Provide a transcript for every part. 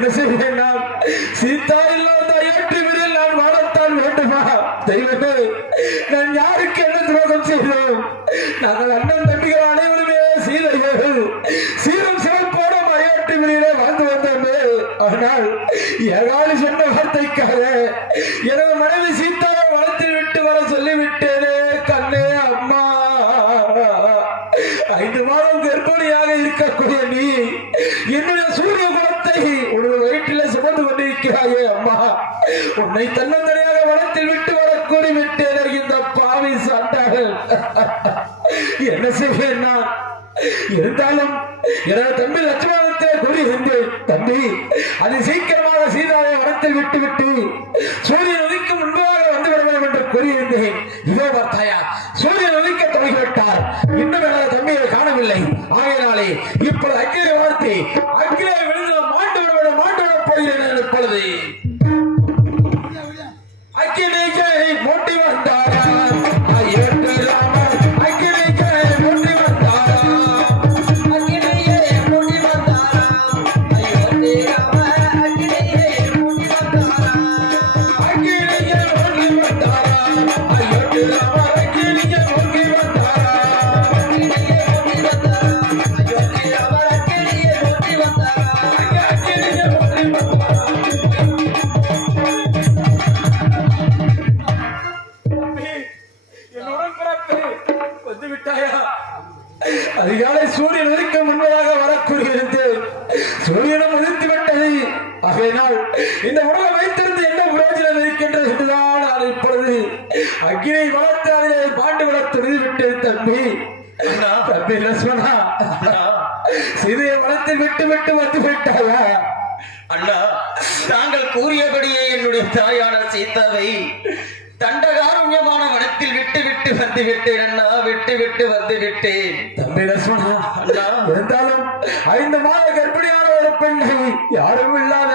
என்ன செய்வேன் நான் சீதா இல்லாத அயற்றுவிடில் நான் வாழத்தான் வேண்டுமா? தெய்வமே நான் யாருக்கு என்ன துரோகம் செய்தோம்? நாங்கள் அண்ணன் தம்பி தம்பி அது சீக்கிரமாக சீதாவை அடத்தில் விட்டுவிட்டு சூரியன் உதிக்க முன்பாக வந்து வருவோம் என்று கூறியிருந்தேன் இதோ பார்த்தாயா சூரியன் உதிக்க தொடங்கிவிட்டார். இன்னும் எனது தம்பியை காணவில்லை. ஆகையினாலே இப்போது அக்கிரை வார்த்தை அக்கிரை வந்து விட்டேன் அண்ணா விட்டு விட்டு வந்து விட்டேன். தம்பி லட்சுமணா இருந்தாலும் ஐந்து மாத கர்ப்பிணியான ஒரு பெண்ணை யாரும் இல்லாத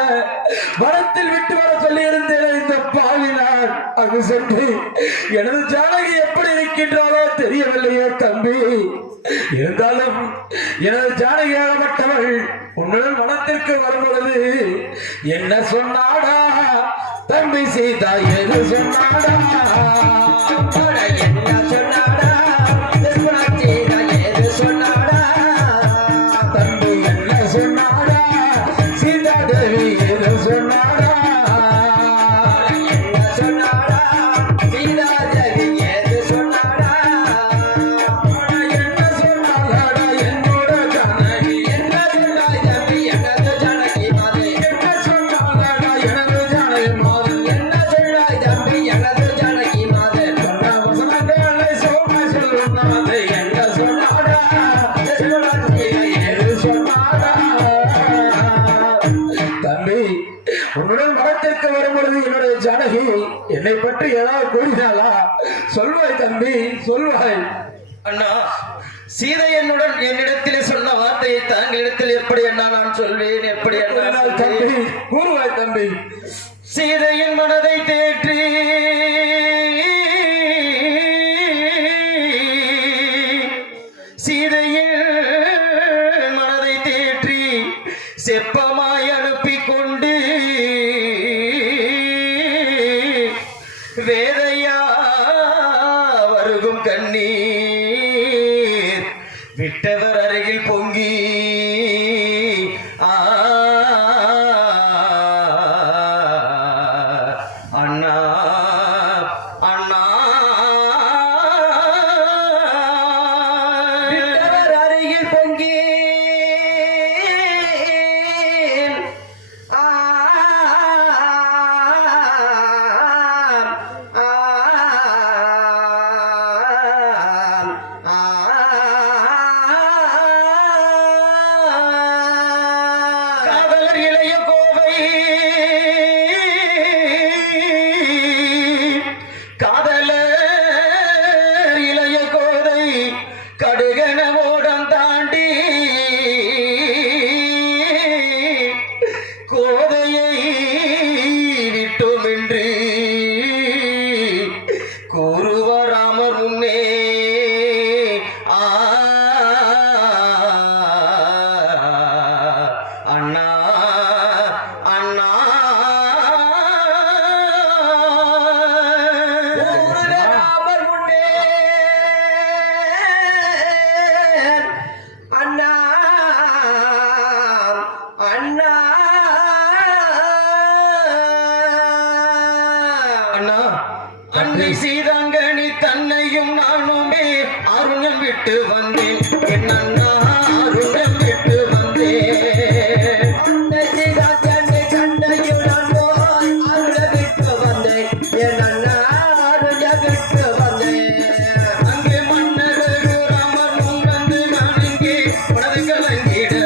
மரத்தில் விட்டு வர சொல்லி இருந்தேன் இந்த பாவினான் அது சொல்லி எனது ஜானகி எப்படி இருக்கின்றாரோ தெரியவில்லையே தம்பி. இருந்தாலும் எனது ஜானகி ஏறப்பட்டவள் உன்னுடன் மனத்திற்கு வரும் பொழுது என்ன சொன்னாடா? தம்பி சீதா என்ன சொன்னாடா? உன்னுடன் மனத்திற்கு வரும்பொழுது என்னுடைய ஜனகி என்னை பற்றி ஏதாவது கூறினாளா? சொல்வாய் தம்பி சொல்வாய். அண்ணா சீதை என்னுடன் என்னிடத்திலே சொன்ன வார்த்தையை தாங்களிடத்தில் எப்படி அண்ணா நான் சொல்வேன்? எப்படி அண்ணா தம்பி கூறுவாய் தம்பி. சீதையின் மனதை தேற்றி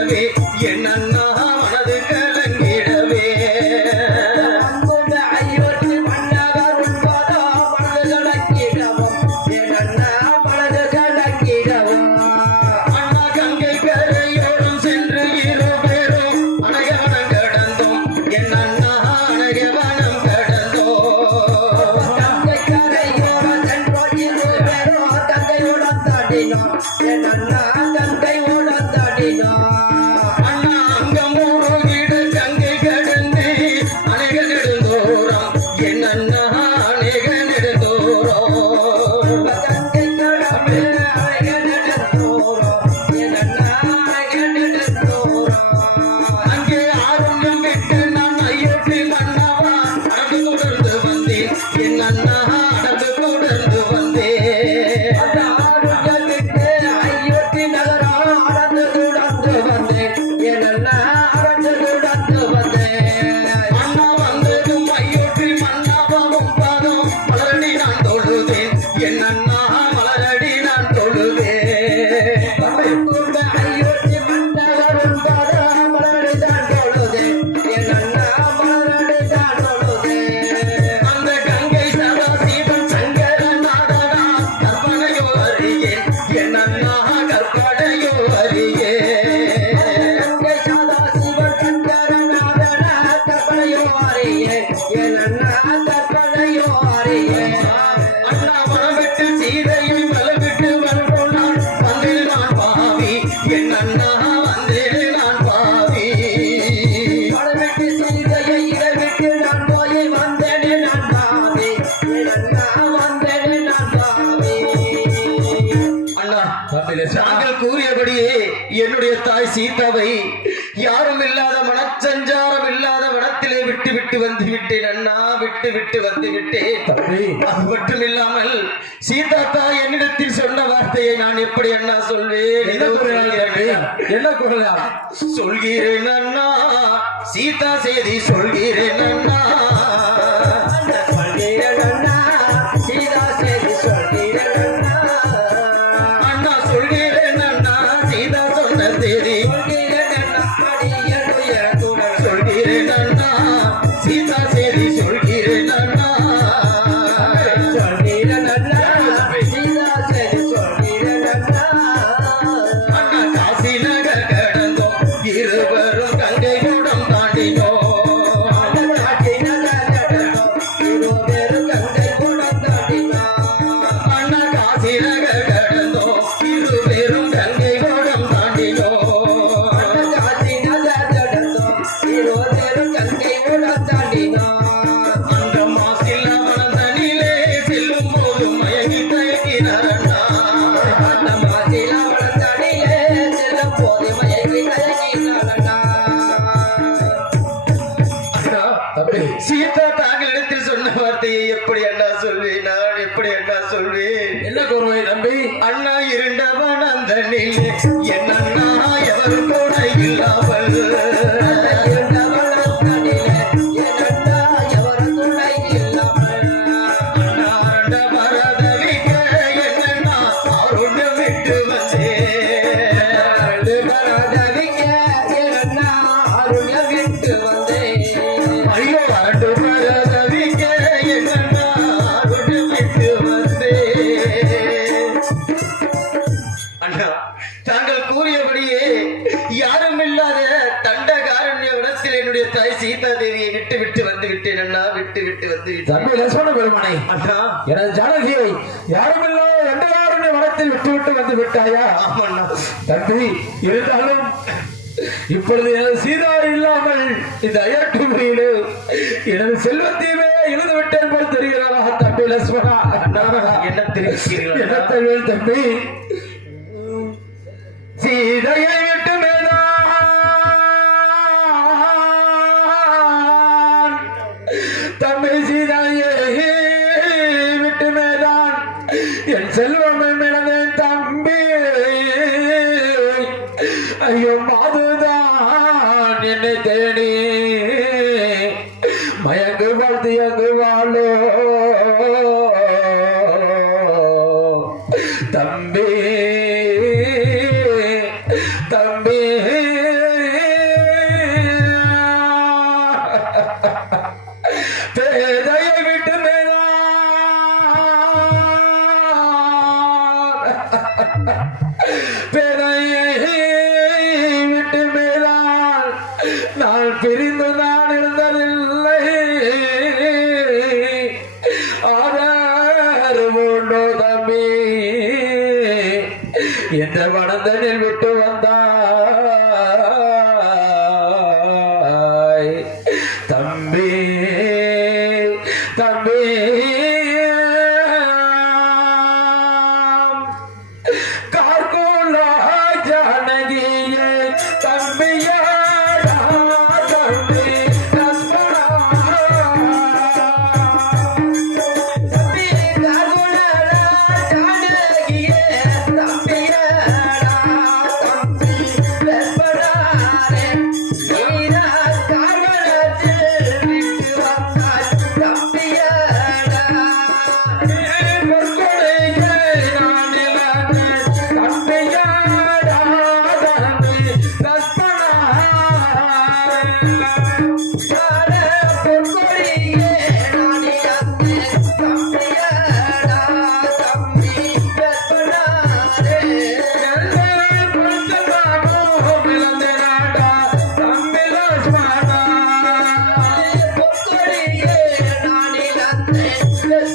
ಗೆಲ್ಲುವೆ சிறையில் வந்து விட்டேன் அண்ணா விட்டு விட்டு வந்து விட்டேன் அது மட்டும் இல்லாமல் சீதாத்தா என்னிடத்தில் சொன்ன வார்த்தையை நான் எப்படி அண்ணா சொல்வேன்? என்ன சொல்கிறேன் அண்ணா. சீதா செய்தி சொல்கிறேன் அண்ணா. சீதா தாங்கள் இடத்தில் சொன்ன வார்த்தையை எப்படி ஜானகியை யாருமில்லோ என்றாருடைய வனத்தில் விட்டுவிட்டு வந்து விட்டாயா? தம்பி இருந்தாலும் இப்பொழுது எனது சீதா இல்லாமல் இந்த ஐயாட்டுமையிலே எனது செல்வத்தையுமே இழந்து விட்டேன் போல் தெரிகிறாரா தம்பி லட்சுமணா என்ன தெரிவிக்கிறீர்கள் தம்பி? சீதையை விட்டுமே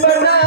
बना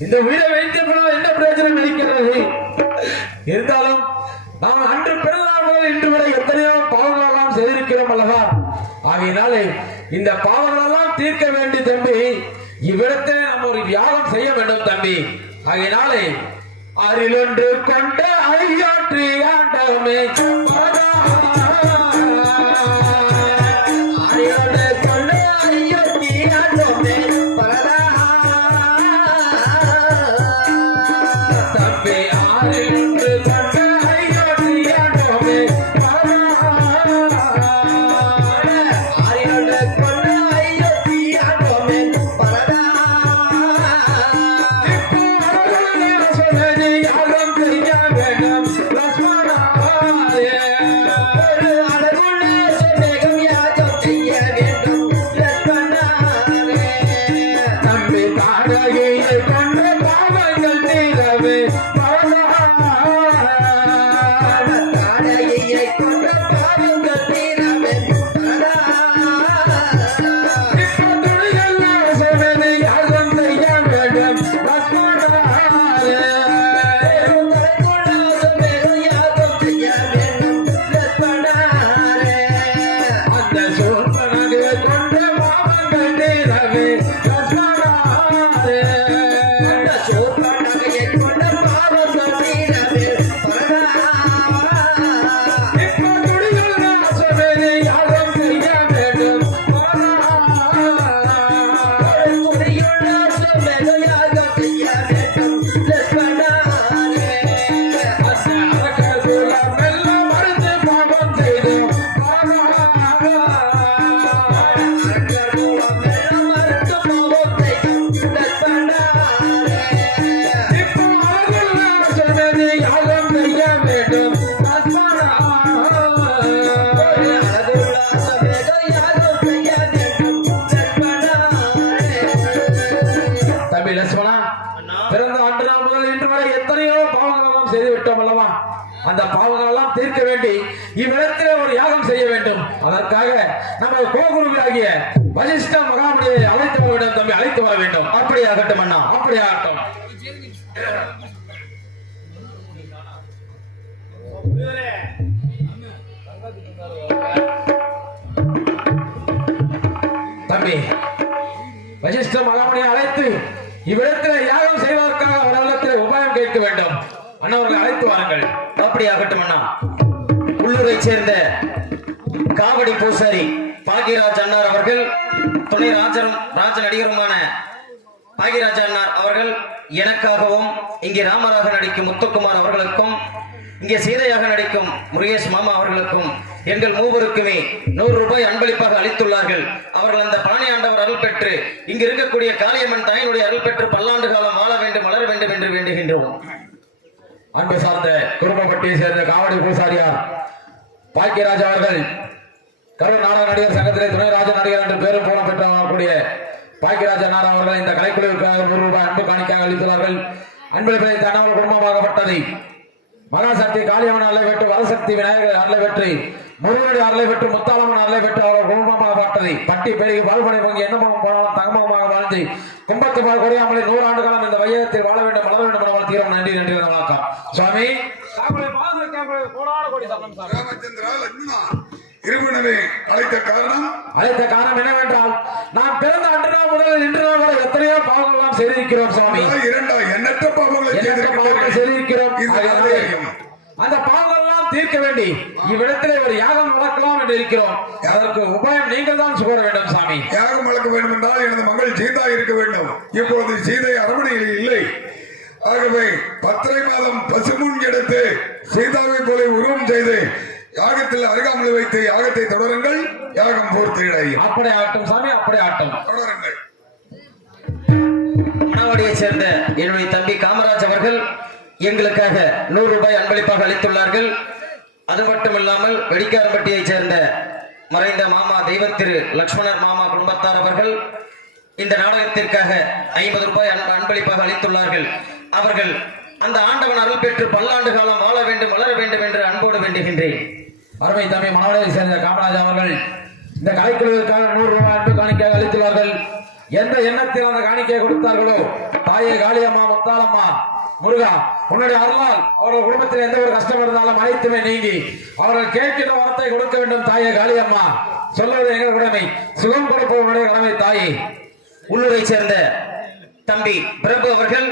இந்த உயிரை வைத்திருப்பதால் என்ன பிரயோஜனம் இருக்கிறது? இருந்தாலும் நாம் அன்று பிறந்தால் இன்று வரை எத்தனையோ பாவங்களெல்லாம் செய்திருக்கிறோம் அல்லவா? ஆகையினாலே இந்த பாவங்களெல்லாம் தீர்க்க வேண்டி தம்பி இவ்விடத்தை நாம் ஒரு யாகம் செய்ய வேண்டும் தம்பி. ஆகையினாலே அருளொன்று கொண்ட ஐயாற்றி ஆண்டவமே அப்படியாகட்டும் அண்ணா. அப்படி ஆகட்டும். தம்பி வசிஷ்ட மகாமுனியை அழைத்து இவ்விடத்தில் யாகம் செய்வதற்காக அவரிடத்தில் உபாயம் கேட்க வேண்டும். அண்ணவர்களை அழைத்து வாருங்கள். அப்படியாகட்டும் அண்ணா. உள்ளூரை சேர்ந்த காவடி பூசாரி பாகியராஜ் அண்ணார் அவர்கள் துணை ராஜரும் ராஜ நடிகருமான பாகியராஜ் அண்ணார் அவர்கள் எனக்காகவும் இங்கே ராமராக நடிக்கும் முத்துக்குமார் அவர்களுக்கும் இங்கே சீதையாக நடிக்கும் முருகேஷ் மாமா அவர்களுக்கும் எங்கள் மூவருக்குமே நூறு ரூபாய் அன்பளிப்பாக அளித்துள்ளார்கள். அவர்கள் அந்த பழனி ஆண்டவர் அருள் பெற்று இங்கு இருக்கக்கூடிய காளியம்மன் தாயினுடைய அருள் பெற்று பல்லாண்டு காலம் வாழ வேண்டும் வளர வேண்டும் என்று வேண்டுகின்றோம். அன்பு சார்ந்த குருமப்பட்டியை சேர்ந்த காவடி பூசாரியார் பாக்கியராஜ் அவர்கள் கரூர் நாடக நடிகர் சங்கத்திலே துணை ராஜ நடிகர் என்று பேரும் போன பெற்றக்கூடிய பாக்கியராஜ நாடா அவர்கள் இந்த கலைக்குழுவிற்காக நூறு ரூபாய் அன்பு காணிக்காக அளித்துள்ளார்கள். அன்பில் தன்னவர் குடும்பமாகப்பட்டதை. மகாசக்தி காளியம்மன் அருளை பெற்று வரசக்தி விநாயகர் அருளை பெற்று முருகனுடைய அருளை பெற்று முத்தாளம்மன் அருளை பெற்று அவர்கள் குடும்பமாகப்பட்டதை. பட்டி பெருகி பால்பனை பொங்கி எண்ணமும் போனாலும் தங்கமமாக வாழ்ந்து கும்பத்து பால் குறையாமலே நூறு ஆண்டு காலம் இந்த வையகத்தில் வாழ வேண்டும் வளர வேண்டும் என வாழ்த்தீரம் நன்றி நன்றி வணக்கம். சுவாமி. ராமச்சந்திரா இருவனவே அழைத்த காரணம்? அழைத்த காரணம் என்னவென்றால் நான் பிறந்த அன்று முதல் இன்று வரை எத்தனையோ பாவங்கள் நாம் செய்திருக்கிறோம் சுவாமி. இரண்டா எண்ணற்ற பாவங்களை செய்திருக்கிறோம். அந்த பாவங்கள் எல்லாம் தீர்க்க வேண்டி இவ்விடத்திலே ஒரு யாகம் வளர்க்கலாம் என்று இருக்கிறோம். அதற்கு உபாயம் நீங்கள் தான் கூற வேண்டும் சாமி யாகம் வளர்க்க வேண்டும் என்றால் எனது மகள் சீதா இருக்க வேண்டும். இப்பொழுது சீதை அரவணையில் இல்லை. ஆகவே பத்திரை மாதம் பசுமுன் எடுத்து சீதாவை போல உருவம் செய்து யாகத்தில் அருகாமல் வைத்து யாகத்தை தொடருங்கள் யாகம் பூர்த்தி அடையும் அப்படி ஆகட்டும் சாமி அப்படி ஆகட்டும் தொடருங்கள். மணவாடியைச் சேர்ந்த என்னுடைய தம்பி காமராஜ் அவர்கள் எங்களுக்காக நூறு ரூபாய் அன்பளிப்பாக அளித்துள்ளார்கள். அது மட்டுமில்லாமல் வெடிக்காரம்பட்டியைச் சேர்ந்த மறைந்த மாமா தெய்வத்திரு லக்ஷ்மணர் மாமா குடும்பத்தார் அவர்கள் இந்த நாடகத்திற்காக ஐம்பது ரூபாய் அன்ப- அன்பளிப்பாக அளித்துள்ளார்கள். அவர்கள் அந்த ஆண்டவன் அருள் பெற்று பல்லாண்டு காலம் வாழ வேண்டும் வளர வேண்டும் என்று அன்போடு வேண்டுகின்றேன். அருமை தம்பி மாவட்டத்தை சேர்ந்த காமராஜ் அவர்கள் இந்த கலைக்குழுவிற்காக நூறு ரூபாய் என்று காணிக்கையாக அளித்துள்ளார்கள். எந்த எண்ணத்தில் அந்த காணிக்கையை கொடுத்தார்களோ தாயே காளியம்மா முத்தாளம்மா முருகா உன்னுடைய அருளால் அவர்கள் குடும்பத்தில் எந்த ஒரு கஷ்டம் இருந்தாலும் அனைத்துமே நீங்கி அவர்கள் கேட்கின்ற வரத்தை கொடுக்க வேண்டும் தாயே காளியம்மா. சொல்வது எங்கள் கடமை சுகம் கொடுப்பவனுடைய கடமை தாயே. உள்ளூரை சேர்ந்த தம்பி பிரபு அவர்கள்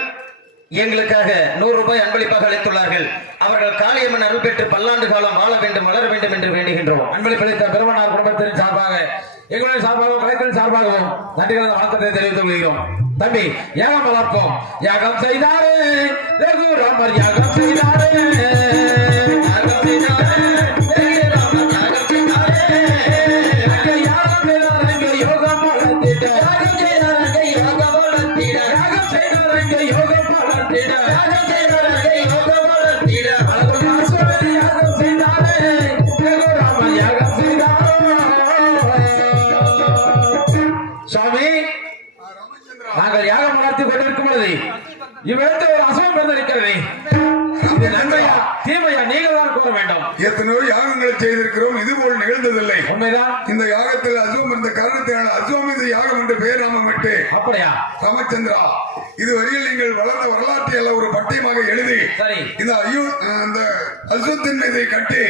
எங்களுக்காக நூறு ரூபாய் அன்பளிப்பாக அளித்துள்ளார்கள். அவர்கள் காளியம்மன் அருள் பெற்று பல்லாண்டு காலம் வாழ வேண்டும் வளர வேண்டும் என்று வேண்டுகின்றோம். அன்பளிப்பளித்த பெருமனார் குடும்பத்தின் சார்பாக எங்களுடைய சார்பாகவும் கலைத்தின் சார்பாகவும் நன்றி வணக்கத்தை தெரிவித்துக் கொள்கிறோம். தம்பி யாகம் வளர்ப்போம். யாகம் செய்தாரே ரகுராமர் யாகம் செய்தாரே. காரணத்தினால் அசுவமித யாகம் என்று பெயர் நாமம் விட்டு அப்படியா? ராமச்சந்திரா இதுவரையில் நீங்கள் வளர்ந்த வரலாற்றை எல்லாம் ஒரு பட்டியமாக எழுதி இந்த ஐயோ அந்த அசுவத்தின் மீதை கட்டி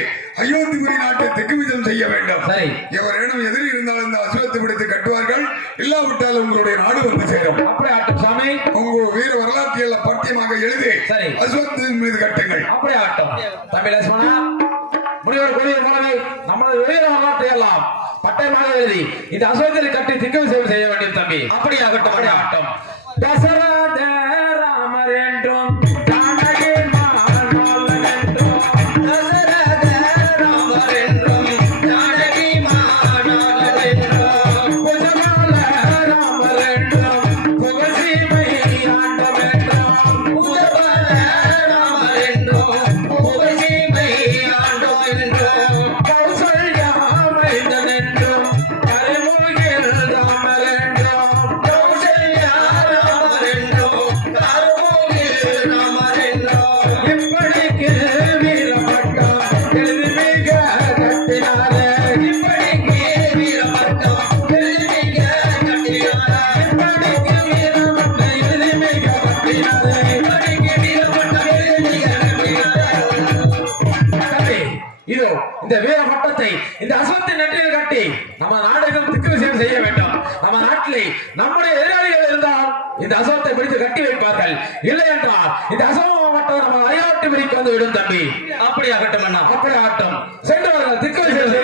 அயோத்திபுரி நாட்டை திக்குமிதம் செய்ய வேண்டும். எவரேனும் எதிரி இருந்தால் இந்த அசுவத்தை பிடித்து கட்டுவார்கள். இல்லாவிட்டால் உங்களுடைய நாடு வந்து சேரும். உங்க வீர வரலாற்றை எல்லாம் பட்டியமாக எழுதி சரி. அசுவத்தின் மீது கட்டுங்கள். அப்படி ஆட்டும்? கூறிய போலவே நமது வீர வரலாற்றை எல்லாம் பட்டயமாக எழுதி இந்த அசுவத்தில் கட்டி திக்கு சேவை செய்ய வேண்டும் தம்பி. அப்படி ஆகட்டும் இந்த அசத்தின் நெற்றியில் கட்டி நம்ம நாடுகள் திக்கு விஷயம் செய்ய வேண்டும். நம்ம நாட்டில் நம்முடைய எதிராளிகள் இருந்தால் இந்த அசவத்தை பிடித்து கட்டி வைப்பார்கள். இல்லை என்றால் இந்த அசவம் மட்டும் நம்ம அயலாட்டு பிடிக்க வந்து விடும் தம்பி. அப்படி ஆகட்டும் அப்படி ஆகட்டும் சென்று வருங்கள் திக்கு விஷயம்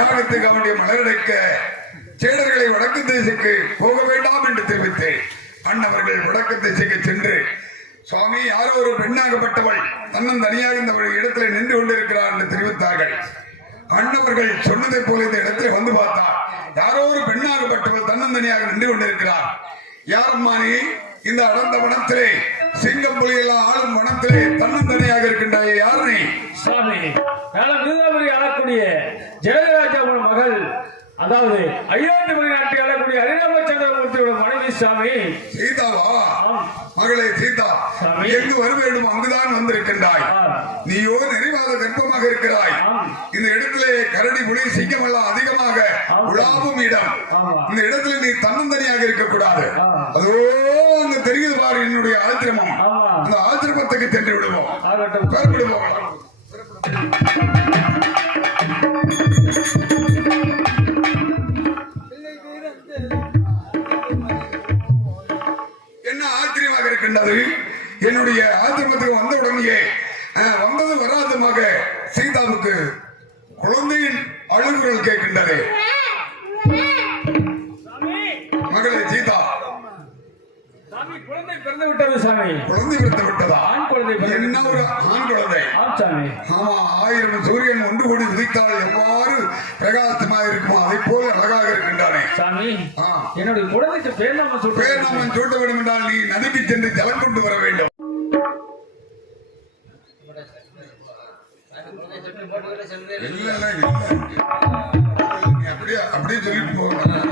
செய்து அவனுடைய மலரடைக்க சேடர்களை வடக்கு திசைக்கு போக வேண்டாம் என்று தெரிவித்து அண்ணவர்கள் வடக்கு திசைக்கு சென்று சுவாமி யாரோ ஒரு பெண்ணாகப்பட்டவள் தன்னன் தனியாக இந்த இடத்துல நின்று கொண்டிருக்கிறார் என்று தெரிவித்தார்கள். அண்ணவர்கள் சொன்னதை போல இந்த இடத்தில் வந்து பார்த்தார். யாரோ ஒரு பெண்ணாகப்பட்டவள் தன்னந்தனியாக நின்று கொண்டிருக்கிறார் யாரம்மா நீ இந்த அடர்ந்த வனத்திலே சிங்கம் புலியெல்லாம் ஆளும் வனத்திலே தன்னந்தனியாக இருக்கின்றாயே யார் நீ? சுவாமி நான் மிருகாபுரி ஆளக்கூடிய ஜெகதராஜாவின் மகள் அதாவது அயோத்தி நாட்டை ஆளக்கூடிய ஹரிராமச்சந்திரமூர்த்தியோட மனைவி சுவாமி சீதாவா. மகளே சீதா சாமி. எங்கு வர வேண்டும் அங்குதான் வந்திருக்கின்றாய். நீயோ நிறைவாத கர்ப்பமாக இருக்கிறாய். இந்த இடத்திலே கரடி புலி சிங்கம் எல்லாம் அதிகமாக. உலாவும் இடம். இந்த இடத்துல நீ தன்னந்தனியாக இருக்கக்கூடாது ஆ. அதோ அங்க தெரியுது பாரு என்னுடைய ஆமா. அந்த ஆசிரமத்துக்கு சென்று விடுவோம் ஆகட்டும் என்னுடைய இல்ல, இல்ல, அப்படியே அப்படியே சொல்லிட்டு போகணும்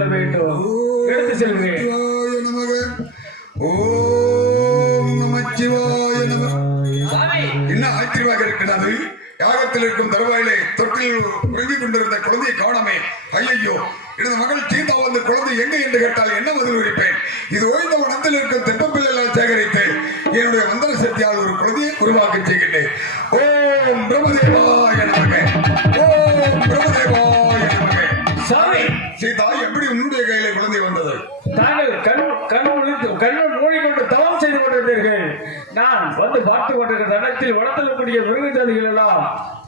செல்ல வேண்டும். எடுத்து நமக. ஓம் நமச்சிவாய நமக என்ன ஆச்சரியமாக இருக்கிறது? யாகத்தில் இருக்கும் தருவாயிலே தொட்டில் உறங்கிக் கொண்டிருந்த குழந்தையை காணாமே. ஐயையோ எனது மகள் சீதா வந்து குழந்தை எங்க என்று கேட்டால் என்ன பதில் உரைப்பேன்? இது ஓய்ந்த வனத்தில் இருக்கும் தெப்பப்பிள்ளைகள் சேகரித்து என்னுடைய மந்திர சக்தியால் ஒரு குழந்தையை உருவாக்க செய்கின்றேன். ஓம் பிரம்மதேவாய பார்த்து கொண்டிருக்கிற தடத்தில் வளர்த்தல் கூடிய மிருக ஜாதிகள் எல்லாம்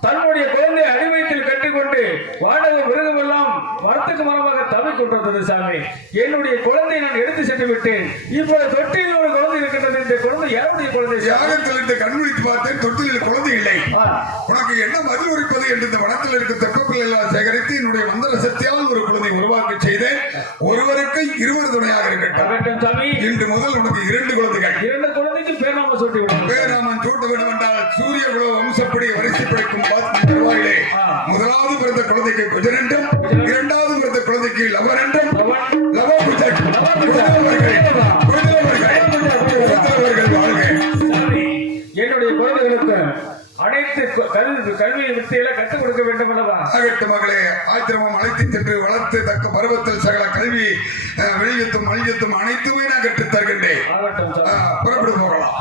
தன்னுடைய குழந்தை அடிவயத்தில் கட்டிக்கொண்டு வாடகை மிருகம் எல்லாம் மரத்துக்கு மரமாக தவிக் கொண்டிருந்தது சாமி. என்னுடைய குழந்தை நான் எடுத்து சென்று விட்டேன். இப்போது தொட்டியில் ஒரு குழந்தை இருக்கின்றது. இந்த குழந்தை யாருடைய குழந்தை? யாகத்தில் இருந்து கண்முழித்து பார்த்தேன். தொட்டிலில் குழந்தை இல்லை. உனக்கு என்ன பதில் உரைப்பது என்று இந்த வனத்தில் இருக்கும் தெப்பப்பிள்ளை எல்லாம் சேகரித்து என்னுடைய மந்திர சக்தியால் ஒரு குழந்தை உருவாக்க செய்தேன். ஒருவருக்கு இருவர் துணையாக இருக்கட்டும் இன்று முதல் உனக்கு இரண்டு குழந்தைக்கு குஜன் என்றும் இரண்டாவது பிறந்த குழந்தைக்கு லவன் என்றும் லவன். லவ குஜன் லவ குஜன். குஜனவர்கள் குஜனவர்கள் குஜனவர்கள் வாழ்க சாமி, என்னுடைய குழந்தைகளுக்கு அனைத்து கல்வி வித்தையில கற்றுக் கொடுக்க வேண்டும் அல்லவா ஆகட்டு மகளே ஆத்திரமம் அழைத்து சென்று வளர்த்து தக்க பருவத்தில் சகல கல்வி வெளியுத்தும் மல்யுத்தம் அனைத்துமே நான் கற்றுத் தருகின்றேன் புறப்பட்டு போகலாம்